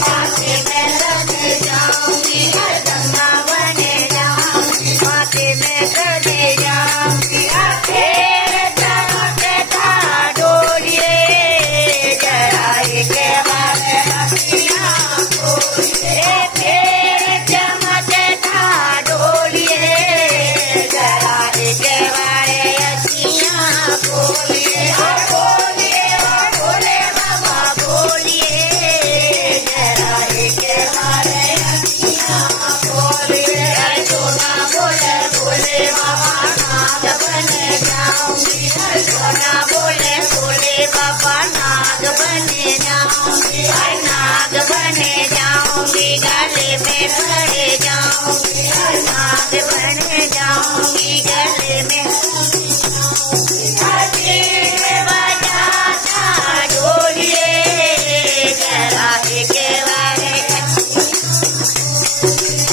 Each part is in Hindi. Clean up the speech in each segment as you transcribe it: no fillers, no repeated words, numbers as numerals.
माथे में सज जाऊंगी, गंगा बने जाऊंगी, माथे में सज जाऊंगी। तेरे चमके था डोलिए, जराए के बारे अखियां खोलिए। तेरे चमके था डोलिए, जराए के बारे अखियां खोलिए। बोलिए बोले बाबा बोलिए, जराए के बारे अखियां खोलिए। सोना बोले बोले बाबा नाग बने जाऊंगी, सोना बोले बोले बाबा नाग बने जाऊंगी, नाग बने जाऊंगी, गले में पड़े जाऊंगी, नाग बने जाऊंगी, गले में बजाता डोलिए, जराए के बारे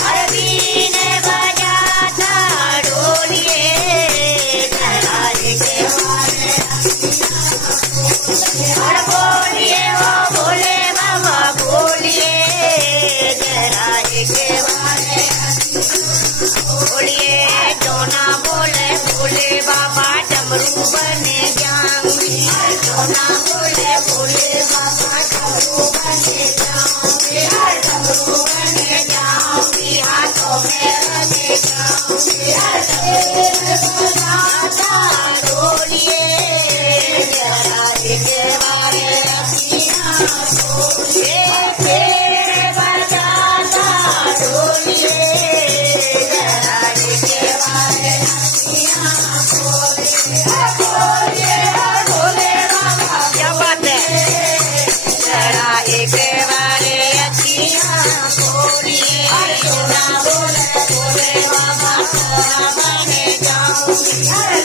अरबीन बजाता डोलिए, जराए के बारे। और बोलिए वो बोले बाबा बोलिए, जराए के बारे बोलिए। सोना बोले बोले बाबा डमरू बने जाऊंगी, सोना बोले बोले बाबा डमरू बने जाऊंगी, डमरू बने जाऊंगी, हाथों में रखे जाऊंगी, बजाता डोलिए, जराए के बारे अखियां खोलिए। तेरे बजाता डोलिए, जराए के बारे अखियां खोलिए। बोलिए बोले बाबा क्या बात है, जराए के बारे अखियां खोलिए। सोना बोले बोले बाबा घोड़ा बने जाऊंगी,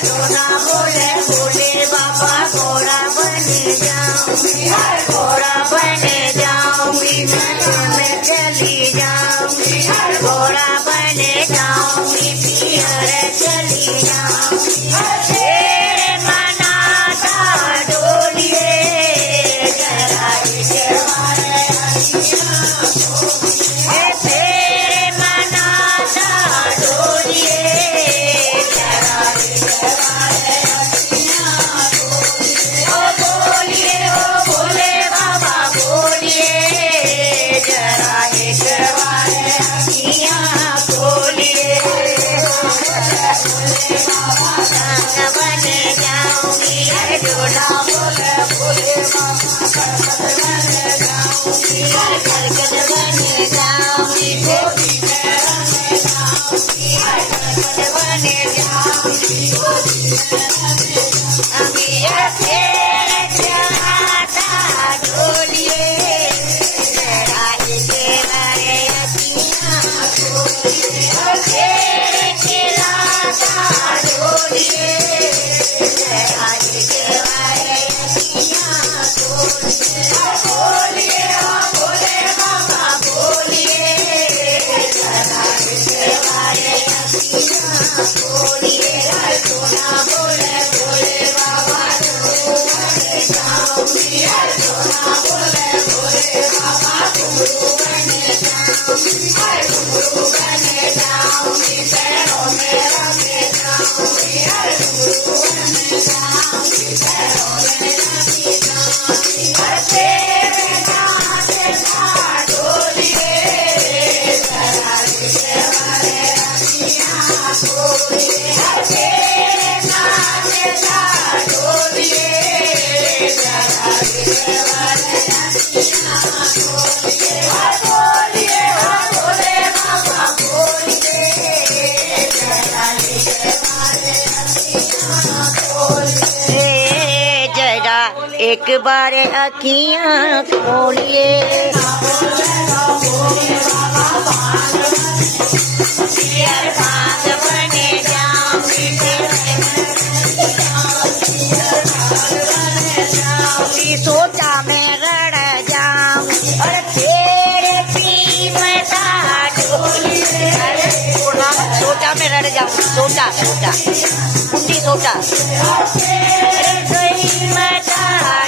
सोना बोले बोले बाबा घोड़ा बने जाऊंगी, घोड़ा बने जाऊंगी, मैं चली जाऊंगी, घोड़ा बने जाऊंगी, पियर चली जाऊंगी। तेरे मनाता डोलिए, जराए के बारे अखियां खोलिए। तेरे मनाता डोलिए, जराए के बारे अखियां खोलिए। ओ बोलिए ओ बोले बाबा बोलिए, जराए के बारे अखियां खोलिए। गंगा बने जाऊंगी, डोला बोले बोले बाबा करकट बने जाऊंगी, करकट बने जाऊंगी, गोदी में रखे जाऊंगी, करकट बने जाऊंगी, गोदी में रखे जाऊंगी। तेरे चढ़ाता डोलिए, जराए के बारे अखियां खोलिए। तेरे खिलाता डोलिए, जराए के बारे अखियां खोलिए। बोलिए बोले बाबा बोलिए, जराए के बारे अखियां खोलिए। सोना बोले बोले बाबा डमरू बने जाऊंगी, सोना बोले बोले बाबा डमरू बने जाऊंगी, डमरू बने जाऊंगी, पैरों में रखे जाऊंगी, डमरू बने जाऊंगी, पैरों में रखे जाऊंगी। तेरे नाचे था डोलिए, जराए के बारे अखियां खोलिए। तेरे नाचे था डोलिए, जराए के बारे अखियां खोलिए। बोलिए बोले बाबा बोलिए, जराए के बारे अखियां खोलिए। जरा एक बार अखियां खोलिए। भाग बने जाऊंगी, सोचा में रड़ जाऊं और तेरे पी में डोली। सोचा में रड़ जाऊं, सोचा सोचा कुंडी सोचा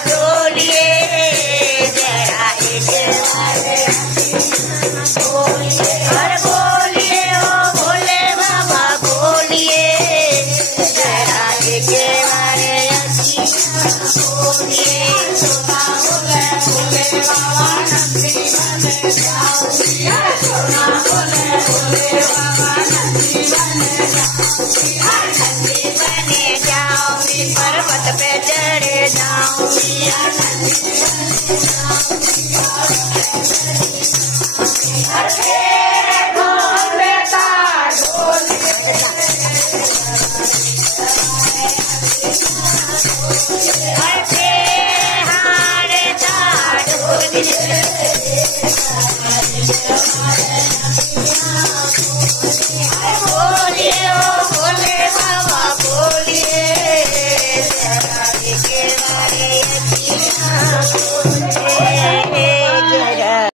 डोलिए जरा अरे बोलिए ओ भोले बाबा बोलिए, राधे के बारे बोलिए। बने जाऊंगी पर्वत पे चढ़े जाऊंगी, हारे